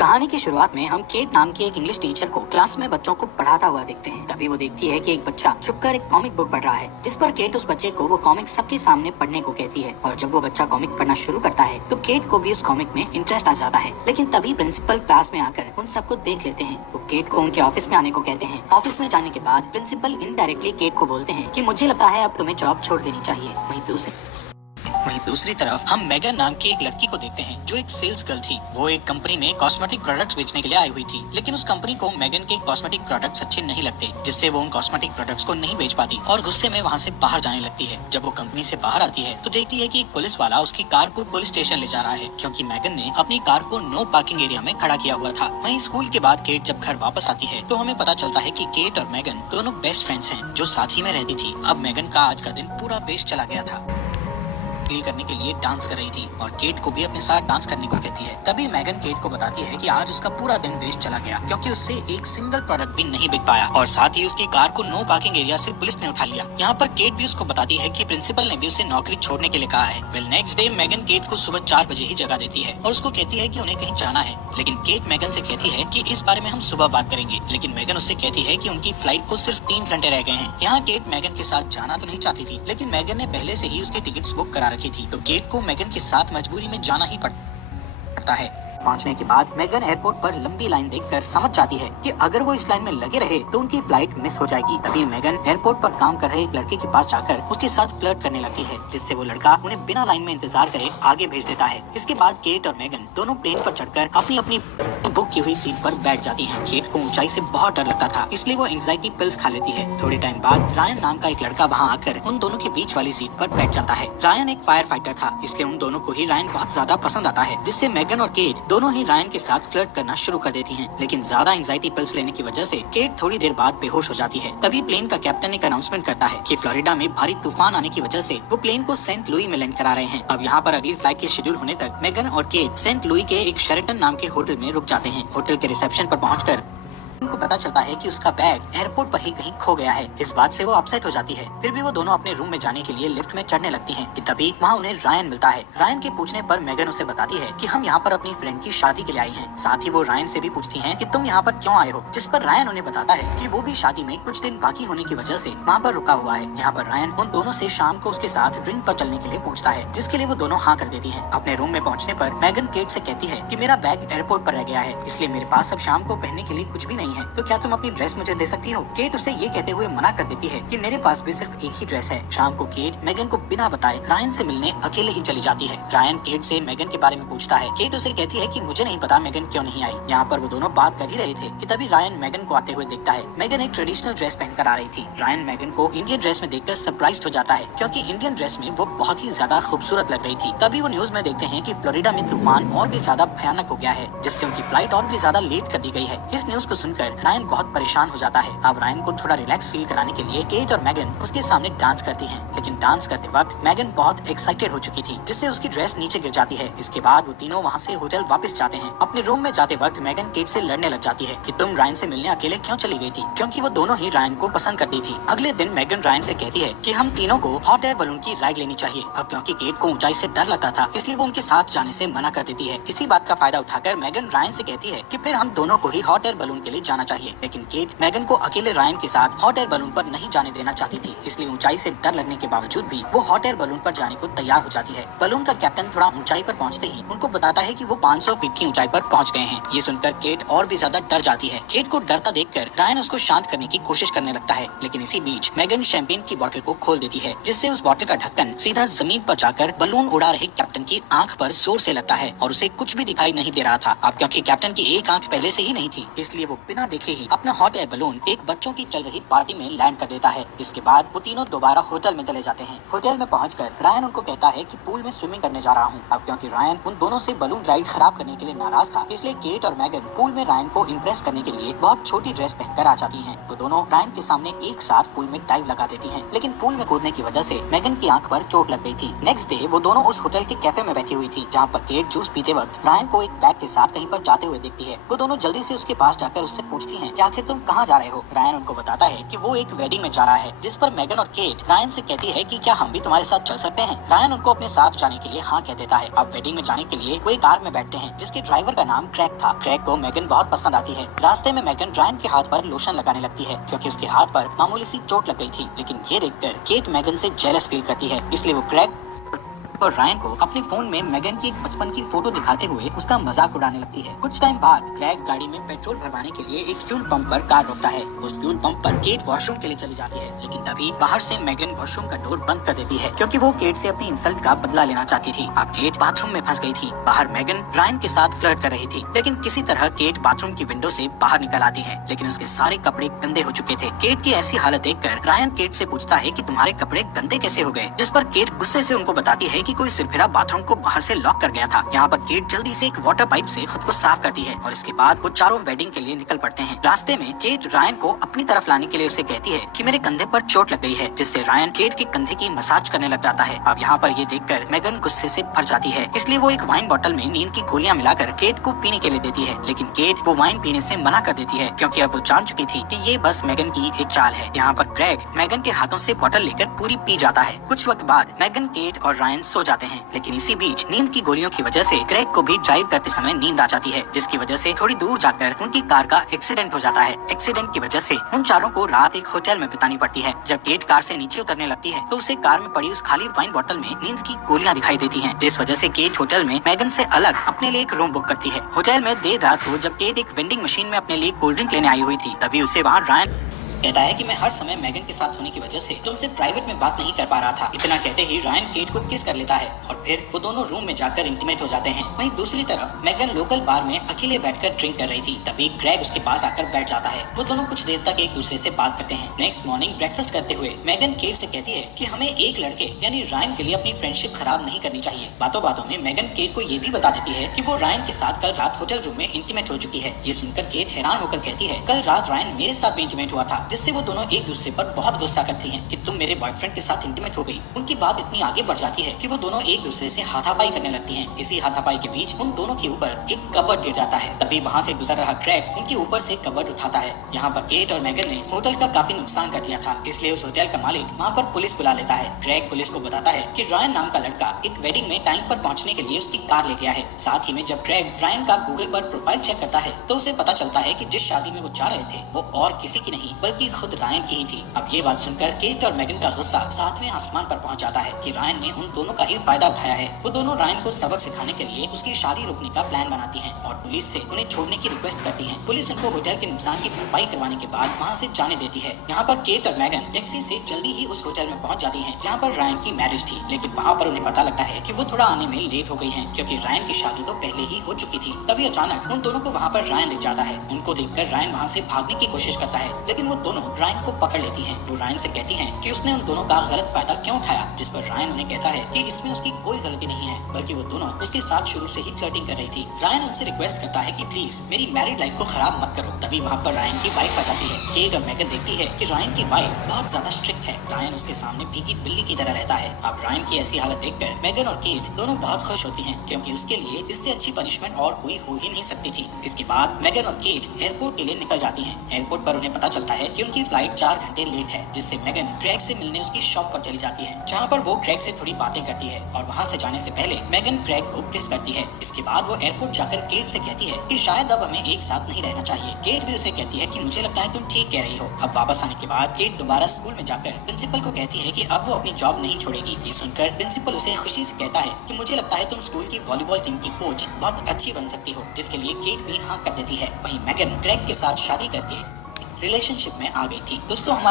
कहानी की शुरुआत में हम केट नाम की एक इंग्लिश टीचर को क्लास में बच्चों को पढ़ाता हुआ देखते हैं। तभी वो देखती है कि एक बच्चा छुपकर एक कॉमिक बुक पढ़ रहा है, जिस पर केट उस बच्चे को वो कॉमिक सबके सामने पढ़ने को कहती है। और जब वो बच्चा कॉमिक पढ़ना शुरू करता है तो केट को भी उस कॉमिक में इंटरेस्ट आ जाता है। लेकिन तभी प्रिंसिपल क्लास में आकर उन सबको देख लेते हैं। वो केट को उनके ऑफिस में आने को कहते हैं। ऑफिस में जाने के बाद प्रिंसिपल इनडायरेक्टली केट को बोलते हैं कि मुझे लगता है अब तुम्हें जॉब छोड़ देनी चाहिए। वहीं दूसरी तरफ हम मेगन नाम की एक लड़की को देखते हैं जो एक सेल्स गर्ल थी। वो एक कंपनी में कॉस्मेटिक प्रोडक्ट्स बेचने के लिए आई हुई थी, लेकिन उस कंपनी को मेगन के कॉस्मेटिक प्रोडक्ट्स अच्छे नहीं लगते, जिससे वो उन कॉस्मेटिक प्रोडक्ट्स को नहीं बेच पाती और गुस्से में वहाँ से बाहर जाने लगती है। जब वो कंपनी से बाहर आती है तो देखती है कि एक पुलिस वाला उसकी कार को पुलिस स्टेशन ले जा रहा है, क्योंकि मेगन ने अपनी कार को नो पार्किंग एरिया में खड़ा किया हुआ था। वहीं स्कूल के बाद केट जब घर वापस आती है तो हमें पता चलता है कि केट और मेगन दोनों बेस्ट फ्रेंड्स हैं जो साथ ही में रहती थी। अब मेगन का आज का दिन पूरा वेस्ट चला गया था। फील करने के लिए डांस कर रही थी और केट को भी अपने साथ डांस करने को कहती है। तभी मेगन केट को बताती है कि आज उसका पूरा दिन वेस्ट चला गया, क्योंकि उससे एक सिंगल प्रोडक्ट भी नहीं बिक पाया और साथ ही उसकी कार को नो पार्किंग एरिया से पुलिस ने उठा लिया। यहाँ पर केट भी उसको बताती है कि प्रिंसिपल ने भी उसे नौकरी छोड़ने के लिए कहा है। Well next day Megan Kate को सुबह 4 बजे ही जगा देती है और उसको कहती है कि उन्हें कहीं जाना है, लेकिन केट मेगन से कहती है कि इस बारे में हम सुबह बात करेंगे। लेकिन मेगन उससे कहती है कि उनकी फ्लाइट को सिर्फ 3 घंटे रह गए हैं। यहाँ केट मेगन के साथ जाना तो नहीं चाहती थी, लेकिन मेगन ने पहले से ही उसकी टिकट्स बुक करा रखी थी, तो केट को मेगन के साथ मजबूरी में जाना ही पड़ता है। पहुंचने के बाद मेगन एयरपोर्ट पर लंबी लाइन देखकर समझ जाती है कि अगर वो इस लाइन में लगे रहे तो उनकी फ्लाइट मिस हो जाएगी। तभी मेगन एयरपोर्ट पर काम कर रहे एक लड़के के पास जाकर उसके साथ फ्लर्ट करने लगती है, जिससे वो लड़का उन्हें बिना लाइन में इंतजार करे आगे भेज देता है। इसके बाद केट और मेगन दोनों प्लेन पर चढ़कर अपनी अपनी बुक की हुई सीट पर बैठ जाती हैं। केट को ऊंचाई से बहुत डर लगता था, इसलिए वो एंजाइटी पिल्स खा लेती है। थोड़े टाइम बाद रायन नाम का एक लड़का वहाँ आकर उन दोनों के बीच वाली सीट पर बैठ जाता है। रायन एक फायर फाइटर था, इसलिए उन दोनों को ही रायन बहुत ज्यादा पसंद आता है, जिससे मेगन और केट दोनों ही रायन के साथ फ्लर्ट करना शुरू कर देती हैं। लेकिन ज्यादा एंजाइटी पिल्स लेने की वजह से केट थोड़ी देर बाद बेहोश हो जाती है। तभी प्लेन का कैप्टन एक अनाउंसमेंट करता है कि फ्लोरिडा में भारी तूफान आने की वजह से वो प्लेन को सेंट लुई में लैंड करा रहे हैं। अब यहाँ पर अगली फ्लाइट के शेड्यूल होने तक मेगन और केट सेंट लुई के एक शेरेटन नाम के होटल में रुक जाते हैं। होटल के रिसेप्शन पर पहुंचकर उनको पता चलता है कि उसका बैग एयरपोर्ट पर ही कहीं खो गया है। इस बात से वो अपसेट हो जाती है। फिर भी वो दोनों अपने रूम में जाने के लिए लिफ्ट में चढ़ने लगती हैं कि तभी वहाँ उन्हें रायन मिलता है। रायन के पूछने पर मेगन उसे बताती है कि हम यहाँ पर अपनी फ्रेंड की शादी के लिए आई हैं। साथ ही वो रायन से भी पूछती हैं कि तुम यहाँ पर क्यों आए हो, जिस पर रायन उन्हें बताता है कि वो भी शादी में कुछ दिन बाकी होने की वजह से वहाँ पर रुका हुआ है। यहाँ पर रायन उन दोनों से शाम को उसके साथ ड्रिंक पर चलने के लिए पूछता है, जिसके लिए वो दोनों हाँ कर देती है। अपने रूम में पहुँचने पर मेगन केट से कहती है कि मेरा बैग एयरपोर्ट पर रह गया है, इसलिए मेरे पास अब शाम को पहनने के लिए कुछ भी नहीं है, तो क्या तुम अपनी ड्रेस मुझे दे सकती हो। केट उसे ये कहते हुए मना कर देती है कि मेरे पास भी सिर्फ एक ही ड्रेस है। शाम को केट मेगन को बिना बताए रायन से मिलने अकेले ही चली जाती है। रायन केट से मेगन के बारे में पूछता है। केट उसे कहती है कि मुझे नहीं पता मेगन क्यों नहीं आई। यहाँ पर वो दोनों बात कर ही रहे थे कि तभी रायन मेगन को आते हुए देखता है। मेगन एक ट्रेडिशनल ड्रेस पहनकर आ रही थी। रायन मेगन को इंडियन ड्रेस में देखकर सरप्राइज हो जाता है, क्योंकि इंडियन ड्रेस में वो बहुत ही ज्यादा खूबसूरत लग रही थी। तभी वो न्यूज में देखते हैं कि फ्लोरिडा में तूफान और भी ज्यादा भयानक हो गया है, जिससे उनकी फ्लाइट और भी ज्यादा लेट कर दी गई है। इस न्यूज को सुनकर रायन बहुत परेशान हो जाता है। अब रायन को थोड़ा रिलैक्स फील कराने के लिए केट और मेगन उसके सामने डांस करती हैं, लेकिन डांस करते वक्त मेगन बहुत एक्साइटेड हो चुकी थी, जिससे उसकी ड्रेस नीचे गिर जाती है। इसके बाद वो तीनों वहाँ से होटल वापस जाते हैं। अपने रूम में जाते वक्त मेगन केट से लड़ने लग जाती है कि तुम रायन से मिलने अकेले क्यों चली गई थी, क्योंकि वो दोनों ही रायन को पसंद करती थी। अगले दिन मेगन रायन से कहती है कि हम तीनों को हॉट एयर बलून की राइड लेनी चाहिए। अब क्योंकि केट को ऊंचाई से डर लगता था, इसलिए वो उनके साथ जाने से मना कर देती है। इसी बात का फायदा उठाकर मेगन रायन से कहती है कि फिर हम दोनों को ही हॉट एयर बलून के लिए जाना चाहिए। लेकिन केट मेगन को अकेले रायन के साथ हॉट एयर बलून पर नहीं जाने देना चाहती थी, इसलिए ऊंचाई से डर लगने के बावजूद भी वो हॉट एयर बलून पर जाने को तैयार हो जाती है। बलून का कैप्टन थोड़ा ऊंचाई पर पहुंचते ही उनको बताता है कि वो 500 फीट की ऊंचाई पर पहुंच गए हैं। ये सुनकर केट और भी ज्यादा डर जाती है। केट को डरता देखकर रायन उसको शांत करने की कोशिश करने लगता है, लेकिन इसी बीच मेगन शैंपेन की बोतल को खोल देती है, जिससे उस बोतल का ढक्कन सीधा जमीन पर जाकर बलून उड़ा रहे कैप्टन की आंख पर जोर से लगता है और उसे कुछ भी दिखाई नहीं दे रहा था। अब क्योंकि कैप्टन की एक आंख पहले से ही नहीं थी, इसलिए वो बिना देखे ही अपना हॉट एयर बलून एक बच्चों की चल रही पार्टी में लैंड कर देता है। इसके बाद वो तीनों दोबारा होटल में चले जाते हैं। होटल में पहुंचकर रायन उनको कहता है कि पूल में स्विमिंग करने जा रहा हूँ। अब क्योंकि रायन उन दोनों से बलून राइड खराब करने के लिए नाराज था, इसलिए केट और मेगन पूल में रायन को इम्प्रेस करने के लिए बहुत छोटी ड्रेस पहनकर आ जाती हैं। वो दोनों रायन के सामने एक साथ पूल में डाइव लगा देती हैं, लेकिन पूल में कूदने की वजह से मेगन की आंख पर चोट लग गई थी। नेक्स्ट डे वो दोनों उस होटल के कैफे में बैठी हुई थी, जहाँ पर केट जूस पीते वक्त रायन को एक बैग के साथ कहीं पर जाते हुए देखती है। वो दोनों जल्दी से उसके पास जाकर उससे पूछती है कि आखिर तुम कहाँ जा रहे हो। रायन उनको बताता है कि वो एक वेडिंग में जा रहा है, जिस पर मेगन और केट रायन से कहती है कि क्या हम भी तुम्हारे साथ चल सकते हैं। रायन उनको अपने साथ जाने के लिए हाँ कह देता है। अब वेडिंग में जाने के लिए वो एक कार में बैठते हैं, जिसके ड्राइवर का नाम क्रैग था। क्रैग को मेगन बहुत पसंद आती है। रास्ते में मेगन रायन के हाथ पर लोशन लगाने लगती है, क्योंकि उसके हाथ पर मामूली सी चोट लग गई थी। लेकिन ये देखकर केट मेगन से जेलस फील करती है, इसलिए वो क्रैग और रायन को अपने फोन में मेगन की एक बचपन की फोटो दिखाते हुए उसका मजाक उड़ाने लगती है। कुछ टाइम बाद क्रैग गाड़ी में पेट्रोल भरवाने के लिए एक फ्यूल पंप पर कार रोकता है। उस फ्यूल पंप पर केट वॉशरूम के लिए चली जाती है, लेकिन तभी बाहर से मेगन वॉशरूम का डोर बंद कर देती है, क्योंकि वो केट से अपनी इंसल्ट का बदला लेना चाहती थी। अब केट बाथरूम में फंस गई थी। बाहर मेगन रायन के साथ फ्लर्ट कर रही थी, लेकिन किसी तरह केट बाथरूम की विंडो से बाहर निकल आती है, लेकिन उसके सारे कपड़े गंदे हो चुके थे। केट की ऐसी हालत देखकर रायन केट से पूछता है कि तुम्हारे कपड़े गंदे कैसे हो गए, जिस पर केट गुस्से से उनको बताती है कि कोई सिरफिरा बाथरूम को बाहर से लॉक कर गया था। यहाँ पर केट जल्दी से एक वाटर पाइप से खुद को साफ करती है और इसके बाद वो चारों वेडिंग के लिए निकल पड़ते हैं। रास्ते में केट रायन को अपनी तरफ लाने के लिए उसे कहती है कि मेरे कंधे पर चोट लग गई है, जिससे रायन केट के कंधे की मसाज करने लग जाता है। अब यहाँ पर ये देखकर मेगन गुस्से से भर जाती है, इसलिए वो एक वाइन बोतल में नींद की गोलियां मिलाकर केट को पीने के लिए देती है, लेकिन केट वो वाइन पीने से मना कर देती है, क्योंकि अब वो जान चुकी थी कि ये बस मेगन की एक चाल है। यहाँ पर क्रैग मेगन के हाथों से बोतल लेकर पूरी पी जाता है। कुछ वक्त बाद मेगन, केट और रायन सो जाते हैं, लेकिन इसी बीच नींद की गोलियों की वजह से क्रैग को भी ड्राइव करते समय नींद आ जाती है, जिसकी वजह से थोड़ी दूर जाकर उनकी कार का एक्सीडेंट हो जाता है। एक्सीडेंट की वजह से उन चारों को रात एक होटल में बितानी पड़ती है। जब केट कार से नीचे उतरने लगती है तो उसे कार में पड़ी उस खाली वाइन बोतल में नींद की गोलियां दिखाई देती हैं, जिस वजह से केट होटल में मेगन से अलग अपने लिए एक रूम बुक करती है। होटल में देर रात को जब केट एक वेंडिंग मशीन में अपने लिए कोल्ड ड्रिंक लेने आई हुई थी, तभी उसे वहाँ रायन कहता है कि मैं हर समय मेगन के साथ होने की वजह से तुमसे प्राइवेट में बात नहीं कर पा रहा था। इतना कहते ही रायन केट को किस कर लेता है और फिर वो दोनों रूम में जाकर इंटीमेट हो जाते हैं। वहीं दूसरी तरफ मेगन लोकल बार में अकेले बैठकर ड्रिंक कर रही थी, तभी क्रैग उसके पास आकर बैठ जाता है। वो दोनों कुछ देर तक एक दूसरे से बात करते हैं। नेक्स्ट मॉर्निंग ब्रेकफास्ट करते हुए मेगन केट से कहती है कि हमें एक लड़के यानी रायन के लिए अपनी फ्रेंडशिप खराब नहीं करनी चाहिए। बातों बातों में मेगन केट को ये भी बता देती है कि वो रायन के साथ कल रात होटल रूम में इंटीमेट हो चुकी है। ये सुनकर केट हैरान होकर कहती है कल रात रायन मेरे साथ भी इंटीमेट हुआ था, जिससे वो दोनों एक दूसरे पर बहुत गुस्सा करती हैं कि तुम मेरे बॉयफ्रेंड के साथ इंटीमेट हो गई। उनकी बात इतनी आगे बढ़ जाती है कि वो दोनों एक दूसरे से हाथापाई करने लगती हैं। इसी हाथापाई के बीच उन दोनों के ऊपर एक कबर्ड गिर जाता है, तभी वहाँ से गुजर रहा क्रैग उनके ऊपर से कबर्ड उठाता है। यहाँ पर केट और मेगन ने होटल का काफी नुकसान कर दिया था, इसलिए उस होटल का मालिक वहाँ पर पुलिस बुला लेता है। क्रैग पुलिस को बताता है कि रायन नाम का लड़का एक वेडिंग में टाइम पर पहुँचने के लिए उसकी कार ले गया है। साथ ही में जब क्रैग रायन का गूगल पर प्रोफाइल चेक करता है तो उसे पता चलता है कि जिस शादी में वो जा रहे थे वो और किसी की नहीं बल्कि खुद रायन की ही थी। अब ये बात सुनकर केट और मेगन का गुस्सा सातवें आसमान पर पहुंच जाता है कि रायन ने उन दोनों का ही फायदा उठाया है। वो दोनों रायन को सबक सिखाने के लिए उसकी शादी रोकने का प्लान बनाती हैं और पुलिस से उन्हें छोड़ने की रिक्वेस्ट करती हैं। पुलिस उनको होटल के नुकसान की भरपाई करवाने के बाद वहाँ से जाने देती है। यहाँ पर केट और मेगन टैक्सी से जल्दी ही उस होटल में पहुँच जाती है जहाँ पर रायन की मैरिज थी, लेकिन वहाँ पर उन्हें पता लगता है कि वो थोड़ा आने में लेट हो गई है, क्योंकि रायन की शादी तो पहले ही हो चुकी थी। तभी अचानक उन दोनों को वहाँ पर रायन दिख जाता है। उनको देखकर रायन वहाँ से भागने की कोशिश करता है, लेकिन वो दोनों रायन को पकड़ लेती हैं। वो रायन से कहती हैं कि उसने उन दोनों का गलत फायदा क्यों उठाया, जिस पर रायन उन्हें कहता है कि इसमें उसकी कोई गलती नहीं है, बल्कि वो दोनों उसके साथ शुरू से ही फ्लर्टिंग कर रही थी। रायन उनसे रिक्वेस्ट करता है कि प्लीज मेरी मैरिड लाइफ को खराब मत करो। तभी वहाँ पर रायन की वाइफ आ जाती है। केट और मेगन देखती है कि रायन की वाइफ बहुत ज्यादा स्ट्रिक्ट है। रायन उसके सामने भीगी बिल्ली की तरह रहता है। अब रायन की ऐसी हालत देखकर मेगन और केट दोनों बहुत खुश होती हैं, क्योंकि उसके लिए इससे अच्छी पनिशमेंट और कोई हो ही नहीं सकती थी। इसके बाद मेगन और केट एयरपोर्ट के लिए निकल जाती हैं। एयरपोर्ट पर उन्हें पता चलता है कि उनकी फ्लाइट 4 घंटे लेट है, जिससे मेगन क्रैग से मिलने उसकी शॉप पर चली जाती है, जहाँ पर वो क्रैग से थोड़ी बातें करती है और वहाँ से जाने से पहले मेगन क्रैग को किस करती है। इसके बाद वो एयरपोर्ट जाकर केट से कहती है कि शायद अब हमें एक साथ नहीं रहना चाहिए। केट भी उसे कहती है कि मुझे लगता है तुम ठीक कह रही हो। अब वापस आने के बाद केट दोबारा स्कूल में जाकर प्रिंसिपल को कहती है कि अब वो अपनी जॉब नहीं छोड़ेगी। ये सुनकर प्रिंसिपल उसे खुशी से कहता है कि मुझे लगता है तुम स्कूल की वॉलीबॉल टीम की कोच बहुत अच्छी बन सकती हो, जिसके लिए केट भी हाँ कर देती है। वहीं मेगन क्रैग के साथ शादी करके रिलेशनशिप में आ गई थी। दोस्तों हमारे